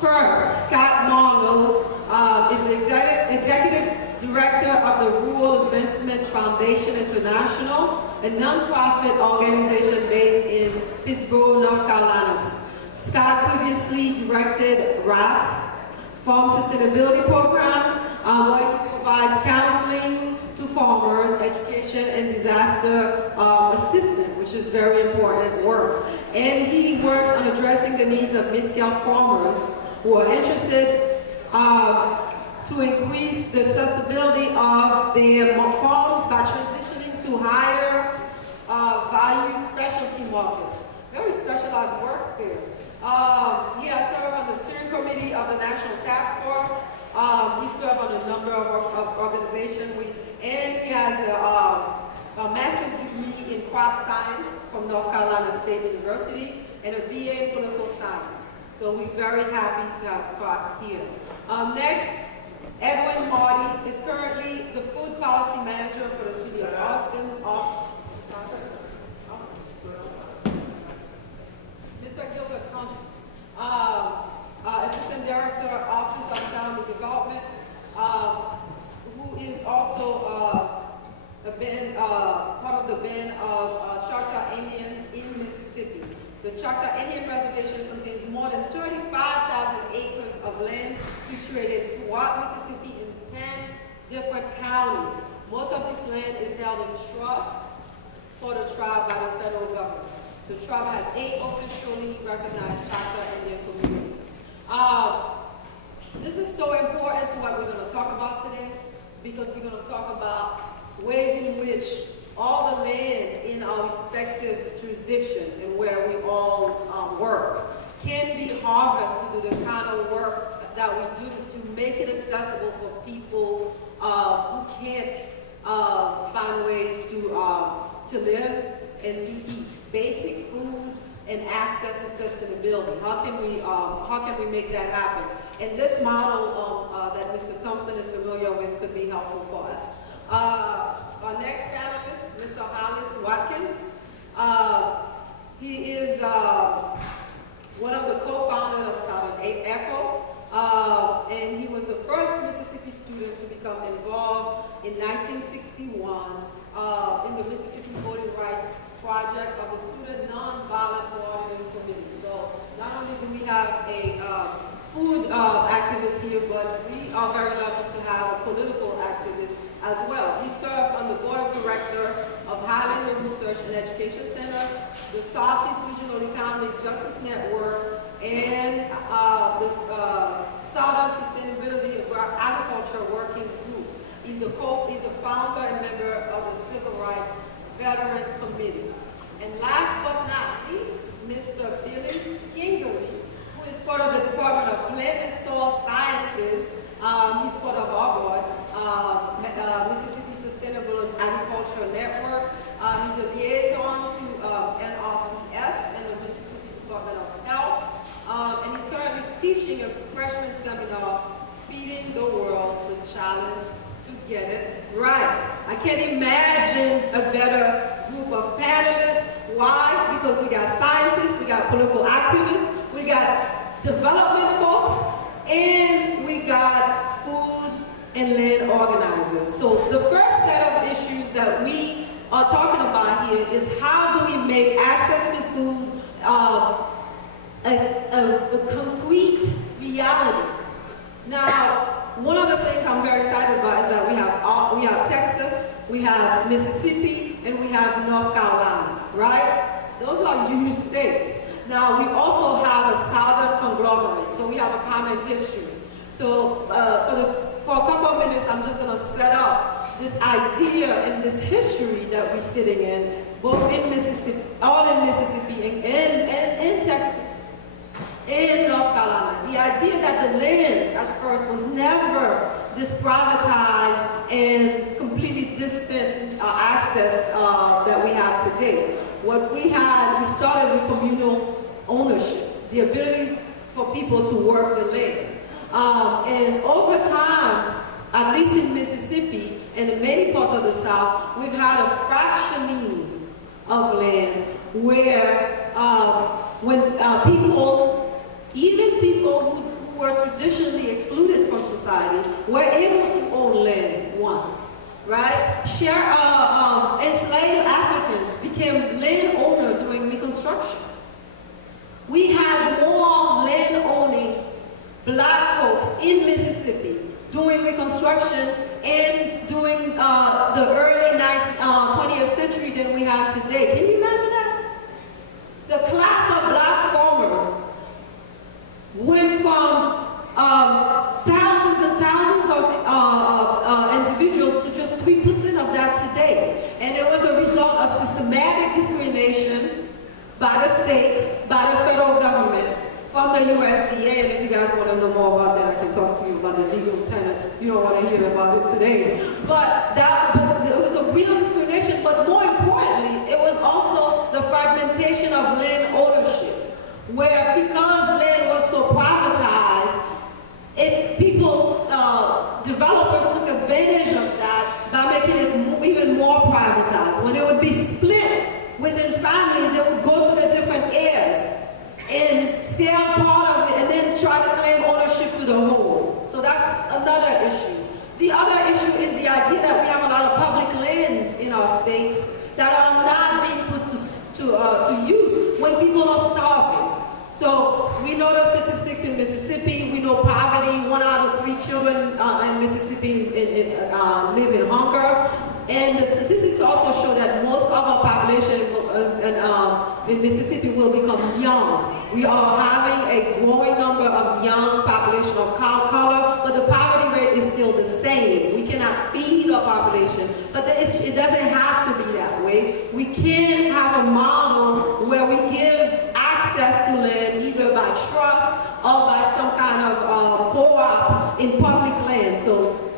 First, Scott Marlow is the Executive Director of the Rural Investment Foundation International, a nonprofit organization based in Pittsburgh, North Carolina. Scott previously directed RAFI's Farm Sustainability Program, where he provides counseling to farmers, education, and disaster assistance, which is very important work. And he works on addressing the needs of mid-scale farmers who are interested to increase the sustainability of their farms by transitioning to higher value specialty markets. Very specialized work there. He has served on the steering committee of the National Task Force. He served on a number of organizations, and he has a master's degree in crop science from North Carolina State University and a BA in political science. So we're very happy to have Scott here. Next, Edwin Hardy is currently the food policy manager for the city of Austin. Mr. Gilbert, Thompson, Assistant Director, Office of Economic Development, who is also part of the band of Choctaw Indians in Mississippi. The Choctaw Indian Reservation contains more than 35,000 acres of land situated throughout Mississippi in 10 different counties. Most of this land is held in trust for the tribe by the federal government. The tribe has 8 officially recognized Choctaw Indian communities. This is so important to what we're going to talk about today, because we're going to talk about ways in which all the land in our respective jurisdiction and where we all work can be harvested to do the kind of work that we do to make it accessible for people who can't find ways to live and to eat. Basic food and access to sustainability. How can we make that happen? And this model that Mr. Thompson is familiar with could be helpful for us. Our next panelist, Mr. Hollis Watkins. He is one of the co-founders of Southern Echo, and he was the first Mississippi student to become involved in 1961 in the Mississippi Voting Rights Project of the Student Nonviolent Coordinating Committee. So not only do we have a food activist here, but we are very lucky to have a political activist as well. He served on the board of directors of Highlander Research and Education Center, the Southeast Regional Economic Justice Network, and the Southern Sustainability Agriculture Working Group. He's a founder and member of the Civil Rights Veterans Committee. And last but not least, Mr. Billy Kingery, who is part of the Department of Plant and Soil Sciences. He's part of our board, Mississippi Sustainable Agriculture Network. He's a liaison to NRCS and the Mississippi Department of Health. And he's currently teaching a freshman seminar, Feeding the World, the Challenge to Get It Right. I can't imagine a better group of panelists. Why? Because we got scientists, we got political activists, we got development folks, and we got food and land organizers. So the first set of issues that we are talking about here is how do we make access to food a concrete reality. Now, one of the things I'm very excited about is that we have Texas, we have Mississippi, and we have North Carolina, right? Those are huge states. Now, we also have a southern conglomerate, so we have a common history. So for a couple of minutes, I'm just going to set up this idea and this history that we're sitting in, both in Mississippi, all in Mississippi, and Texas, and North Carolina. The idea that the land at first was never this privatized and completely distant access that we have today. What we had, we started with communal ownership, the ability for people to work the land. And over time, at least in Mississippi and in many parts of the South, we've had a fractioning of land where when people, even people who were traditionally excluded from society, were able to own land once, right? Enslaved Africans became landowner during Reconstruction. We had more land-owning black folks in Mississippi during Reconstruction and during the early 20th century than we have today. Can you imagine that? The class of black farmers went from thousands and thousands of individuals to just 3% of that today. And it was a result of systematic discrimination by the state, by the federal government, from the USDA, and if you guys want to know more about that, I can talk to you about the legal tenets. You don't want to hear about it today. But it was a real discrimination, but more importantly, it was also the fragmentation of land ownership, where because land was so privatized, developers took advantage of that by making it even more privatized. When it would be split within families, they would go to the different heirs and sell part of it and then try to claim ownership to the whole. So that's another issue. The other issue is the idea that we have a lot of public lands in our states that are not being put to use when people are starving. So we know the statistics in Mississippi. We know poverty. 1 out of 3 children in Mississippi live in hunger. And the statistics also show that most of our population in Mississippi will become young. We are having a growing number of young population of color, but the poverty rate is still the same. We cannot feed our population, but it doesn't have to be that way. We can have a model where we give access to land either by trust or by some kind of co-op in public land. So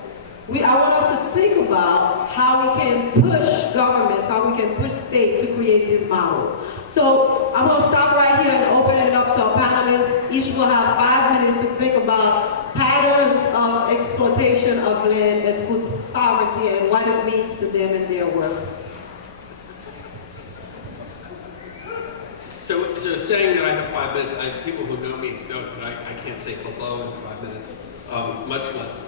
I want us to think about how we can push governments, how we can push states to create these models. So I'm going to stop right here and open it up to our panelists. Each will have 5 minutes to think about patterns of exploitation of land and food sovereignty and what it means to them in their work. So saying that I have 5 minutes, people who know me know that I can't say hello in 5 minutes. Much less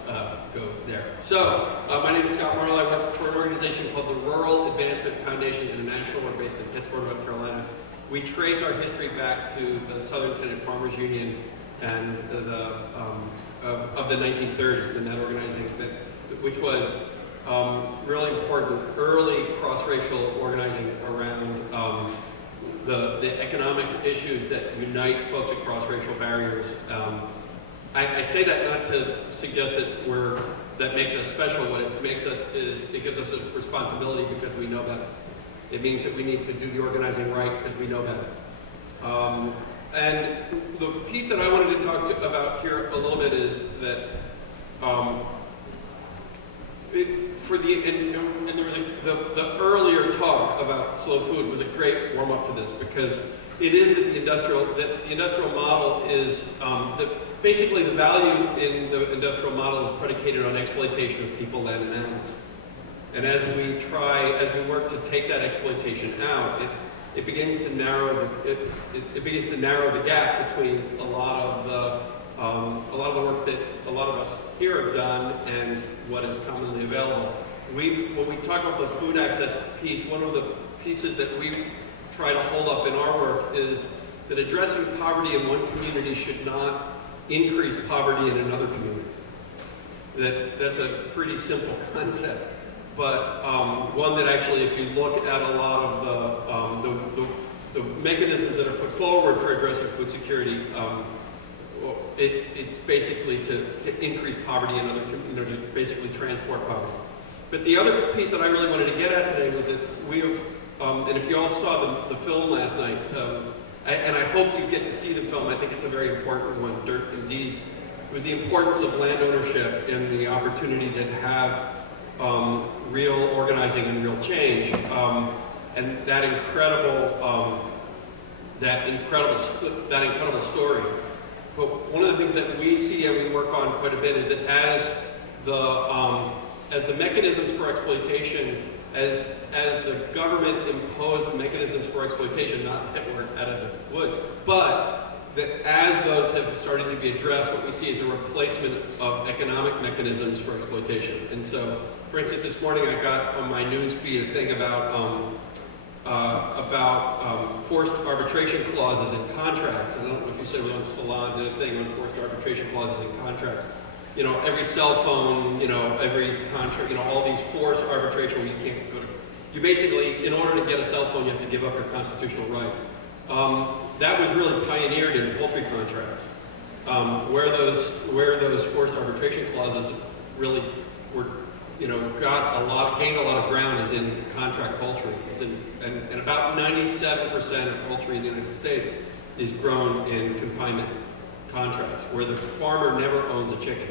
go there. So, my name is Scott Marlow. I work for an organization called the Rural Advancement Foundation International. We're based in Pittsburgh, North Carolina. We trace our history back to the Southern Tenant Farmers Union and of the 1930s, and that organizing, which was really important, early cross-racial organizing around the economic issues that unite folks across racial barriers. I say that not to suggest that makes us special. What it makes us is it gives us a responsibility because we know better. It means that we need to do the organizing right because we know better. And the piece that I wanted to talk about here a little bit is that there was the earlier talk about slow food was a great warm up to this because it is that the industrial model is basically the value in the industrial model is predicated on exploitation of people, land, and animals. And as we work to take that exploitation out, it begins to narrow the gap between a lot of the work that a lot of us here have done and what is commonly available. When we talk about the food access piece, one of the pieces that we try to hold up in our work is that addressing poverty in one community should not increase poverty in another community. That's a pretty simple concept, but one that actually, if you look at a lot of the mechanisms that are put forward for addressing food security, it's basically to increase poverty in other communities, to basically transport poverty. But the other piece that I really wanted to get at today was that we have, and if you all saw the film last night, and I hope you get to see the film, I think it's a very important one, Dirt and Deeds. It was the importance of land ownership and the opportunity to have real organizing and real change. And that incredible story. But one of the things that we see and we work on quite a bit is that as the mechanisms for exploitation, as the government imposed mechanisms for exploitation, not that we're out of the woods, but that as those have started to be addressed, what we see is a replacement of economic mechanisms for exploitation. And so, for instance, this morning I got on my news feed a thing about forced arbitration clauses in contracts. And I don't know if you said it was on Salon, did a thing on forced arbitration clauses in contracts. You know, every cell phone, you know, every contract, you know, all these forced arbitration where you can't go to, you basically, in order to get a cell phone, you have to give up your constitutional rights. That was really pioneered in poultry contracts, where those forced arbitration clauses really were, you know, gained a lot of ground is in contract poultry. And about 97% of poultry in the United States is grown in confinement contracts, where the farmer never owns a chicken.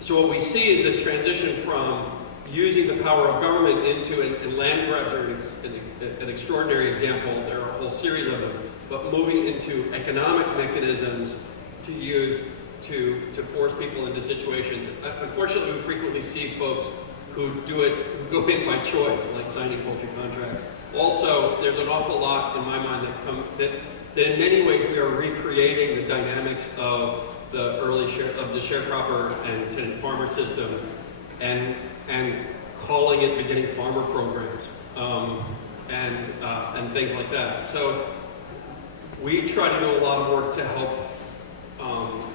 So what we see is this transition from using the power of government into, and land grabs are an extraordinary example, there are a whole series of them, but moving into economic mechanisms to use to force people into situations. Unfortunately, we frequently see folks who go in by choice, like signing poultry contracts. Also, there's an awful lot in my mind that in many ways we are recreating the dynamics of the early sharecropper and tenant farmer system, and calling it beginning farmer programs, and things like that. So we try to do a lot of work to help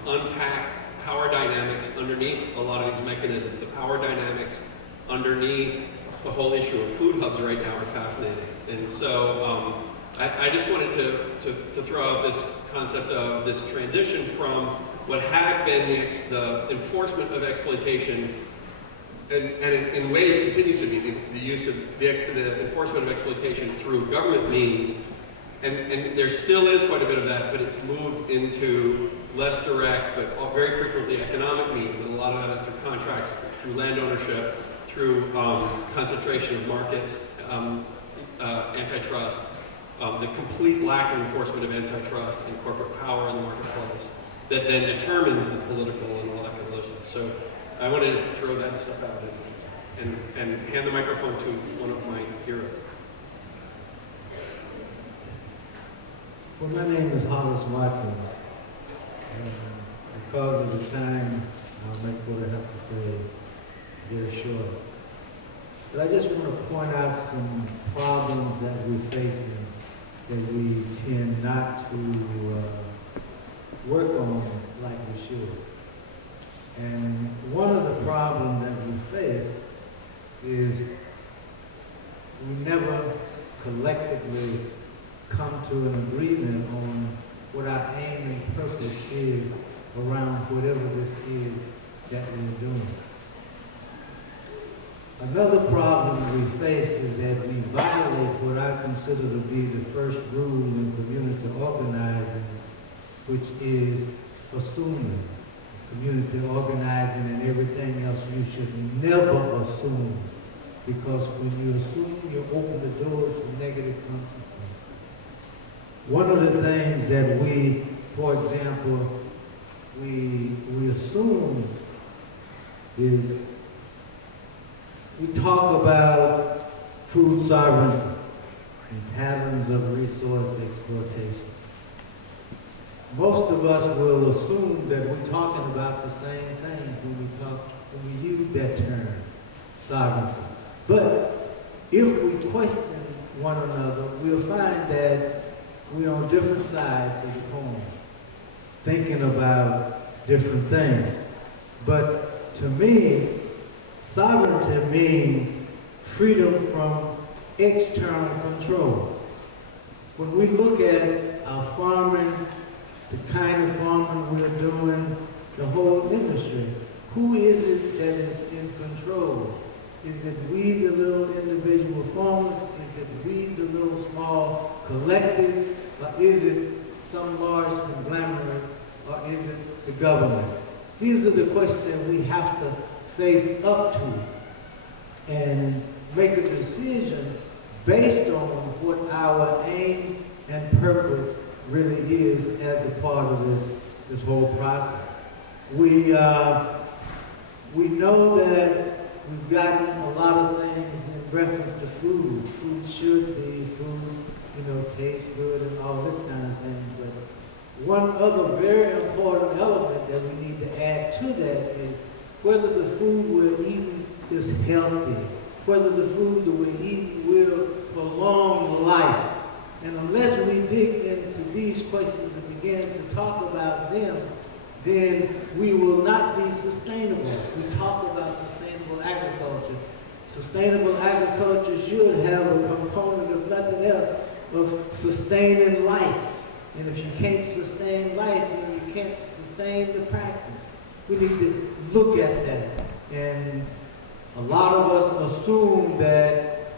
unpack power dynamics underneath a lot of these mechanisms. The power dynamics underneath the whole issue of food hubs right now are fascinating. And so I just wanted to throw out this concept of this transition from what had been the enforcement of exploitation, and in ways continues to be the use of the enforcement of exploitation through government means, and there still is quite a bit of that, but it's moved into less direct, but very frequently economic means, and a lot of that is through contracts, through land ownership, through concentration of markets, antitrust, the complete lack of enforcement of antitrust and corporate power in the marketplace that then determines the political and all that kind of stuff. So I wanted to throw that stuff out and hand the microphone to one of my heroes. Well, my name is Hollis, Watkins. Because of the time, I'll make what I have to say very short. But I just want to point out some problems that we're facing that we tend not to work on like we should. And one of the problems that we face is we never collectively come to an agreement on what our aim and purpose is around whatever this is that we're doing. Another problem we face is that we violate what I consider to be the first rule in community organizing, which is assuming. Community organizing and everything else, you should never assume, because when you assume, you open the doors for negative consequences. One of the things that we, for example, we assume is we talk about food sovereignty and patterns of resource exploitation. Most of us will assume that we're talking about the same thing when we use that term, sovereignty. But if we question one another, we'll find that we're on different sides of the coin, thinking about different things. But to me, sovereignty means freedom from external control. When we look at our farming, the kind of farming we're doing, the whole industry, who is it that is in control? Is it we, the little individual farmers? Is it we, the little small collective? Or is it some large conglomerate? Or is it the government? These are the questions we have to face up to and make a decision based on what our aim and purpose really is as a part of this whole process. We know that we've gotten a lot of things in reference to food. Food should be, taste good and all this kind of thing. But one other very important element that we need to add to that is whether the food we're eating is healthy, whether the food that we're eating will prolong life. And unless we dig into these questions and begin to talk about them, then we will not be sustainable. We talk about sustainable agriculture. Sustainable agriculture should have a component of nothing else of sustaining life. And if you can't sustain life, then you can't sustain the practice. We need to look at that. And a lot of us assume that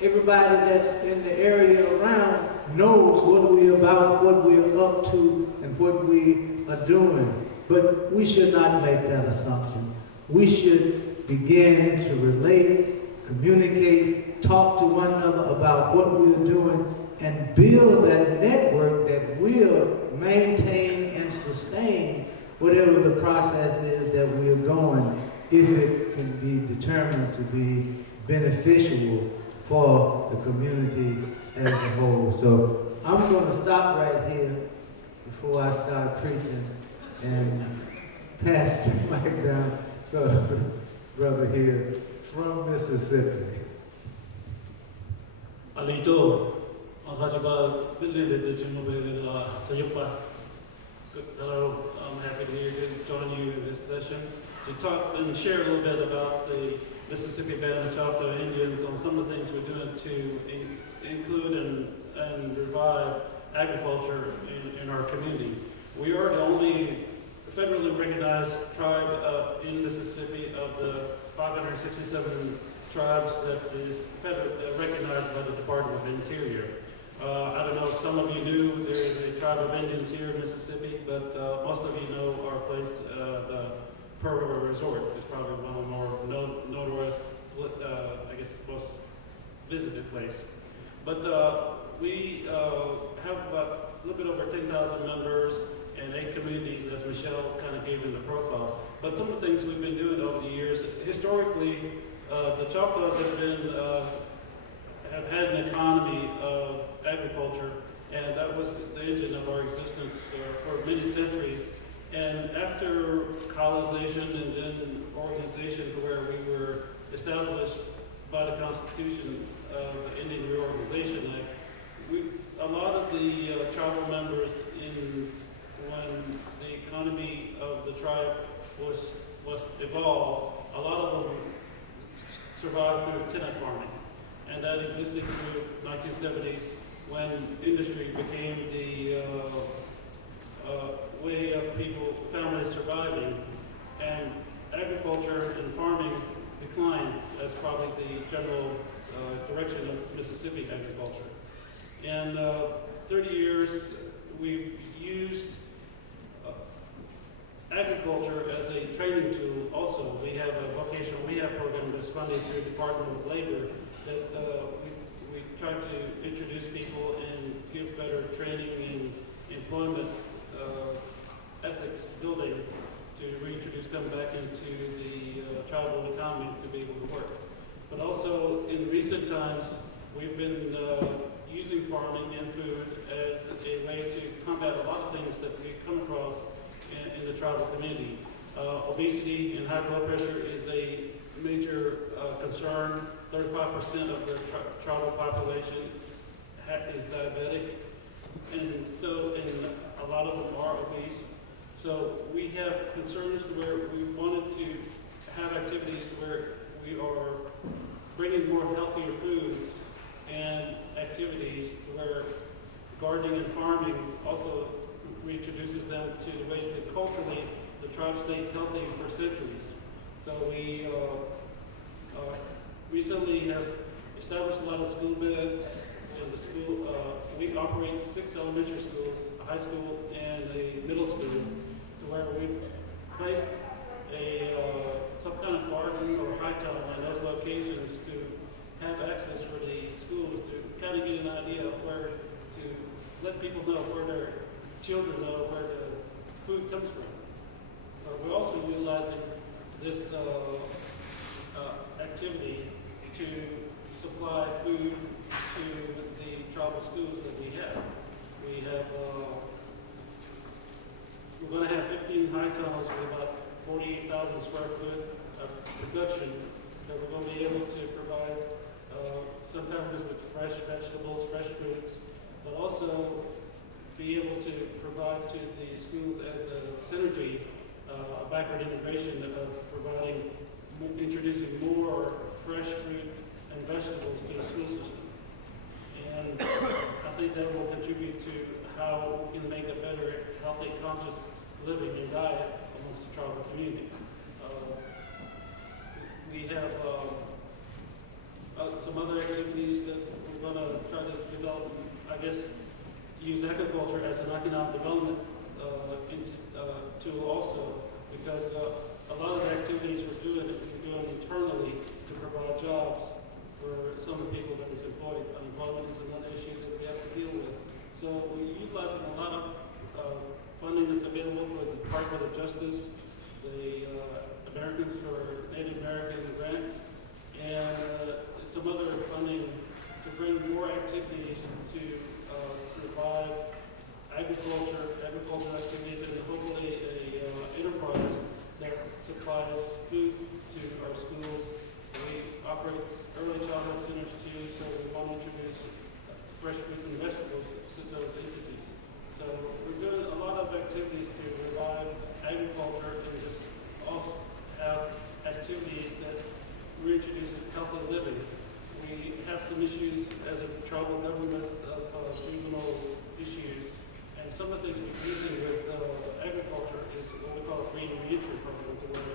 everybody that's in the area around knows what we're about, what we're up to, and what we are doing. But we should not make that assumption. We should begin to relate, communicate, talk to one another about what we're doing, and build that network that will maintain and sustain whatever the process is that we're going, if it can be determined to be beneficial for the community as a whole. So I'm going to stop right here before I start preaching and pass the mic down to the brother here from Mississippi. Alito, ang kajaga bilid the Chimobili Sayupa. Hello, I'm happy to join you in this session to talk and share a little bit about the Mississippi Band of Choctaw Indians on some of the things we're doing to include and revive agriculture in our community. We are the only federally recognized tribe in Mississippi of the 567 tribes that is recognized by the Department of Interior. I don't know if some of you knew there is a tribe of Indians here in Mississippi, but most of you know our place, the Pearl River Resort, is probably one of the more notorious, most visited place. But we have about a little bit over 10,000 members and 8 communities, as Michele kind of gave in the profile. But some of the things we've been doing over the years, historically, the Choctaws have had an economy of agriculture, and that was the engine of our existence for many centuries. And after colonization and then organization to where we were established by the Constitution of the Indian Reorganization Act, a lot of the tribal members when the economy of the tribe was evolved, a lot of them survived through tenant farming. And that existed through the 1970s when industry became the way of families surviving, and agriculture and farming declined as probably the general direction of Mississippi agriculture. And 30 years we've used agriculture as a training tool also. We have a vocational rehab program that's funded through the Department of Labor that we try to introduce people and give better training in employment ethics building to reintroduce them back into the tribal economy to be able to work. But also in recent times, we've been using farming and food as a way to combat a lot of things that we come across in the tribal community. Obesity and high blood pressure is a major concern. 35% of the tribal population is diabetic, and a lot of them are obese. So we have concerns to where we wanted to have activities to where we are bringing more healthier foods and activities to where gardening and farming also reintroduces them to the ways that culturally the tribe stayed healthy for centuries. So we recently have established a lot of school beds in the school. We operate 6 elementary schools, a high school, and a middle school, to where we've placed some kind of garden Hightown and those locations to have access for the schools to kind of get an idea of where to let people know, where their children know where the food comes from. We're also utilizing this activity to supply food to the tribal schools that we have. We have, we're going to have 15 high tunnels with about 48,000 square foot of production that we're going to be able to provide sometimes with fresh vegetables, fresh fruits, but also be able to provide to the schools as a synergy, a backward integration of providing, introducing more fresh fruit and vegetables to the school system. And I think that will contribute to how we can make a better, healthy, conscious living and diet amongst the tribal community. We have some other activities that we're going to try to develop, I guess, use agriculture as an economic development tool also, because a lot of the activities we're doing internally to provide jobs for some of the people that is employed. Unemployment is another issue that we have to deal with. So we're utilizing a lot of funding that's available for the Department of Justice, the Americans for Native American grants, and some other funding to bring more activities to revive agricultural activities, and hopefully a enterprise that supplies food to our schools. We operate early childhood centers too, so we want to introduce fresh fruit and vegetables to those entities. So we're doing a lot of activities to revive agriculture and just also have activities that reintroduce healthy living. We have some issues as a tribal government of juvenile issues, and some of the things we're using with agriculture is what we call a green reentry program, to where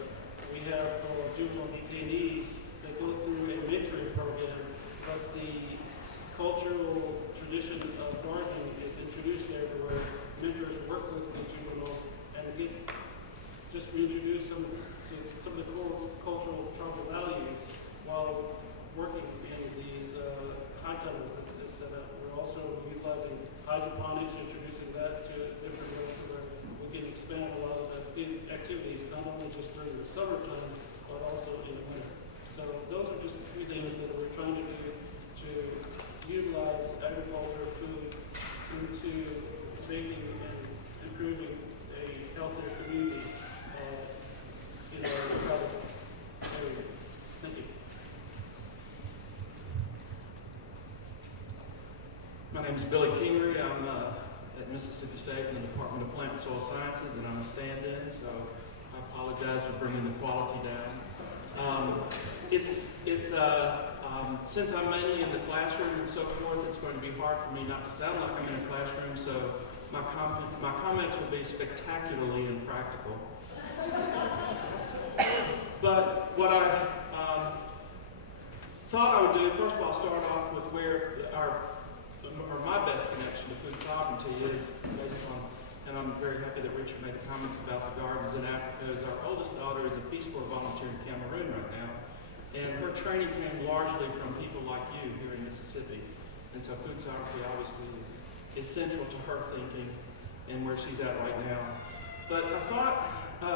we have juvenile detainees that go through a mentoring program, but the cultural tradition of gardening is introduced there, where mentors work with the juveniles and get just reintroduce some of the core cultural tribal values while working in these high tunnels that is set up. We're also utilizing hydroponics, introducing that to different ways where we can expand a lot of the activities, not only just during the summertime, but also in the winter. So those are just a few things that we're trying to do to utilize agriculture, food, into making and improving a healthier community in our tribal area. Thank you. My name is Billy Kingery. I'm at Mississippi State in the Department of Plant and Soil Sciences, and I'm a stand-in, so I apologize for bringing the quality down. Since I'm mainly in the classroom and so forth, it's going to be hard for me not to sound like I'm in a classroom, so my comments will be spectacularly impractical. But what I thought I would do, first of all, start off with where my best connection to food sovereignty is based on, and I'm very happy that Richard made the comments about the gardens in Africa, as our oldest daughter is a Peace Corps volunteer in Cameroon right now, and her training came largely from people like you here in Mississippi, and so food sovereignty obviously is central to her thinking and where she's at right now. But I thought,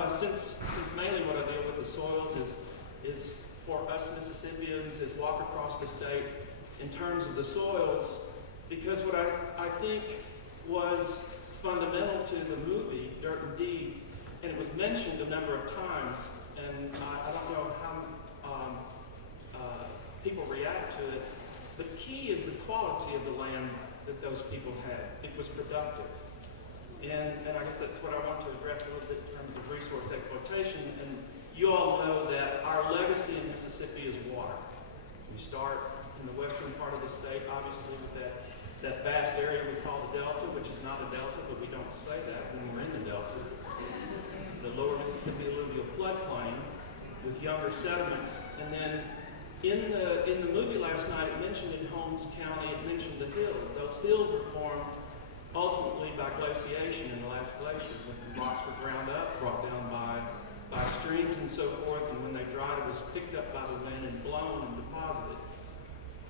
since mainly what I deal with the soils is for us Mississippians is walk across the state in terms of the soils, because what I think was fundamental to the movie, Dirt and Deeds, and it was mentioned a number of times, and I don't know how people react to it, but key is the quality of the land that those people had. It was productive. And I guess that's what I want to address a little bit in terms of resource exploitation. And you all know that our legacy in Mississippi is water. We start in the western part of the state, obviously, with that vast area we call the Delta, which is not a delta, but we don't say that when we're in the Delta. It's the lower Mississippi alluvial floodplain with younger sediments. And then in the movie last night, it mentioned in Holmes County, it mentioned the hills. Those hills were formed ultimately by glaciation in the last glacier, when rocks were ground up, brought down by streams and so forth, and when they dried, it was is picked up by the wind and blown and deposited.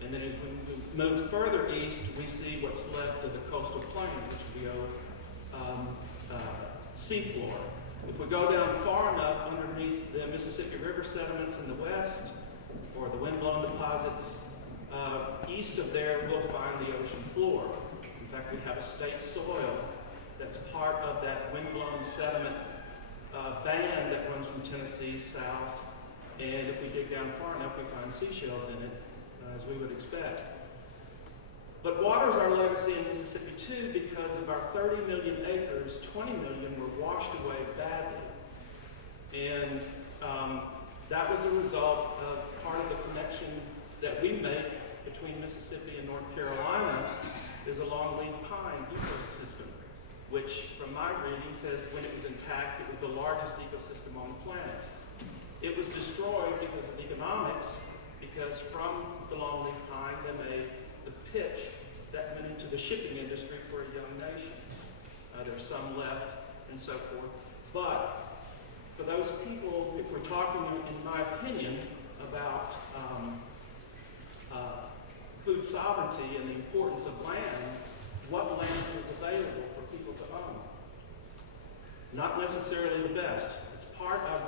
And then as we move further east, we see what's left of the coastal plains, which we owe seafloor. If we go down far enough underneath the Mississippi River sediments in the west, or the wind-blown deposits east of there, we'll find the ocean floor. In fact, we have a state soil that's part of that wind-blown sediment band that runs from Tennessee south. And if we dig down far enough, we find seashells in it, as we would expect. But water is our legacy in Mississippi too, because of our 30 million acres, 20 million were washed away badly. And that was a result of part of the connection that we make between Mississippi and North Carolina is a longleaf pine ecosystem, which from my reading says when it was intact, it was the largest ecosystem on the planet. It was destroyed because of economics, because from the longleaf pine they made the pitch that went into the shipping industry for a young nation. There's some left and so forth. But for those people, if we're talking, in my opinion, about food sovereignty and the importance of land, what land is available for people to own? Not necessarily the best. It's part of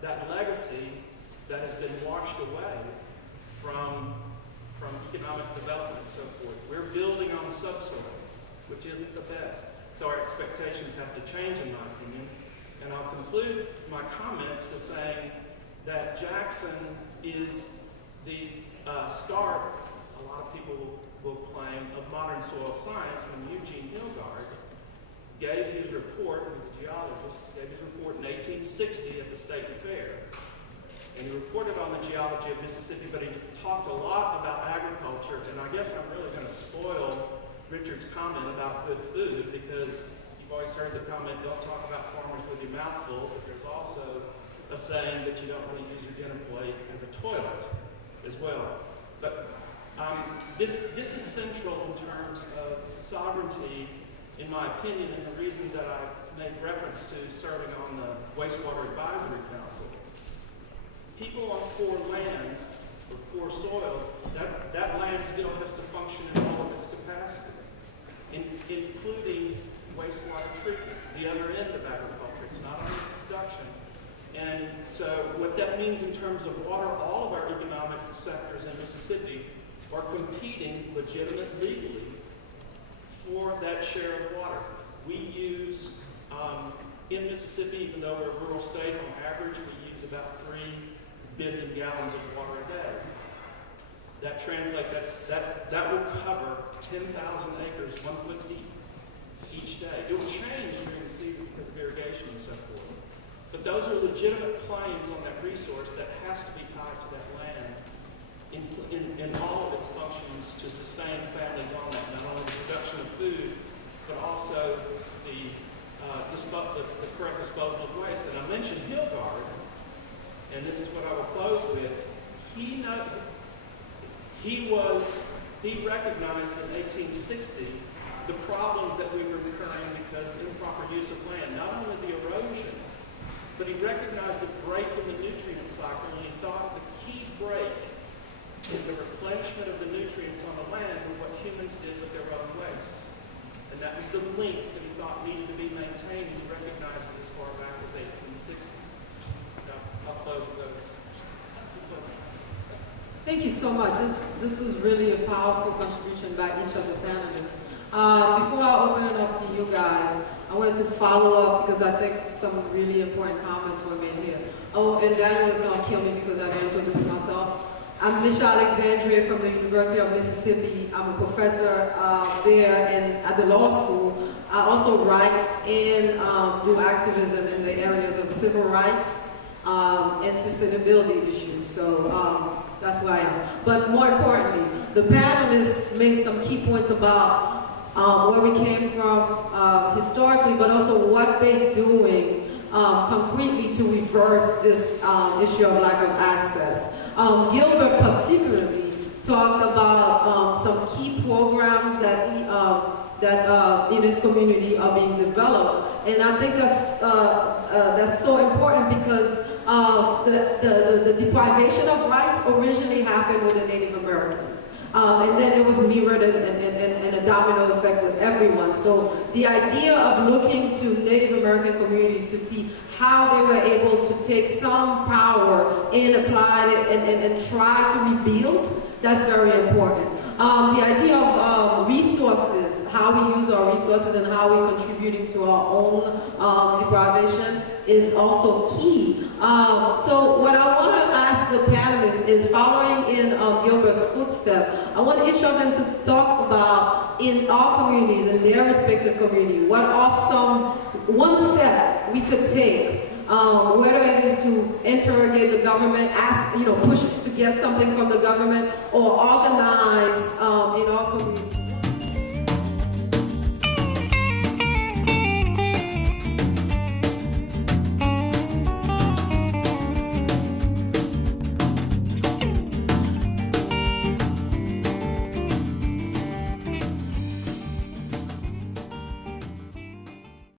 that legacy that has been washed away from economic development and so forth. We're building on subsoil, which isn't the best. So our expectations have to change, in my opinion. And I'll conclude my comments with saying that Jackson is the start, a lot of people will claim, of modern soil science when Eugene Hilgard gave his report, he was a geologist, gave his report in 1860 at the State Fair. And he reported on the geology of Mississippi, but he talked a lot about agriculture, and I guess I'm really going to spoil Richard's comment about good food, because you've always heard the comment, don't talk about farmers with your mouth full, but there's also a saying that you don't want to use your dinner plate as a toilet as well. But this is central in terms of sovereignty, in my opinion, and the reason that I made reference to serving on the Wastewater Advisory Council. People on poor land, or poor soils, that land still has to function in all of its capacity, including wastewater treatment, the other end of agriculture. It's not only production. And so what that means in terms of water, all of our economic sectors in Mississippi are competing legitimate legally for that share of water. We use, in Mississippi, even though we're a rural state, on average we use about 3 billion gallons of water a day. That translates, that will cover 10,000 acres, 1 foot deep, each day. It will change during the season because of irrigation and so forth. But those are legitimate claims on that resource that has to be tied to that land in all of its functions to sustain families on that, not only the production of food, but also the correct disposal of waste. And I mentioned Hilgard, and this is what I will close with. He recognized in 1860 the problems that we were incurring because improper use of land, not only the erosion, but he recognized the break in the nutrient cycle, and he thought the key break in the replenishment of the nutrients on the land were what humans did with their own waste. And that was the link that he thought needed to be maintained, and he recognized it as far back as 1860. I'll close with those. Thank you so much. This was really a powerful contribution by each of the panelists. Before I open it up to you guys, I wanted to follow up because I think some really important comments were made here. Oh, and Daniel is going to kill me because I didn't introduce myself. I'm Michele Alexandre from the University of Mississippi. I'm a professor there and at the law school. I also write and do activism in the areas of civil rights and sustainability issues. So that's why I am. But more importantly, the panelists made some key points about where we came from historically, but also what they're doing concretely to reverse this issue of lack of access. Gilbert particularly talked about some key programs that in his community are being developed, and I think that's so important because the deprivation of rights originally happened with the Native Americans. And then it was mirrored and a domino effect with everyone. So the idea of looking to Native American communities to see how they were able to take some power and apply it and try to rebuild, that's very important. The idea of resources, how we use our resources and how we're contributing to our own deprivation is also key. So what I want to ask the panelists is, following in Gilbert's footsteps, I want each of them to talk about, in our communities, in their respective community, what are one step we could take, whether it is to interrogate the government, ask, push to get something from the government, or organize in our community.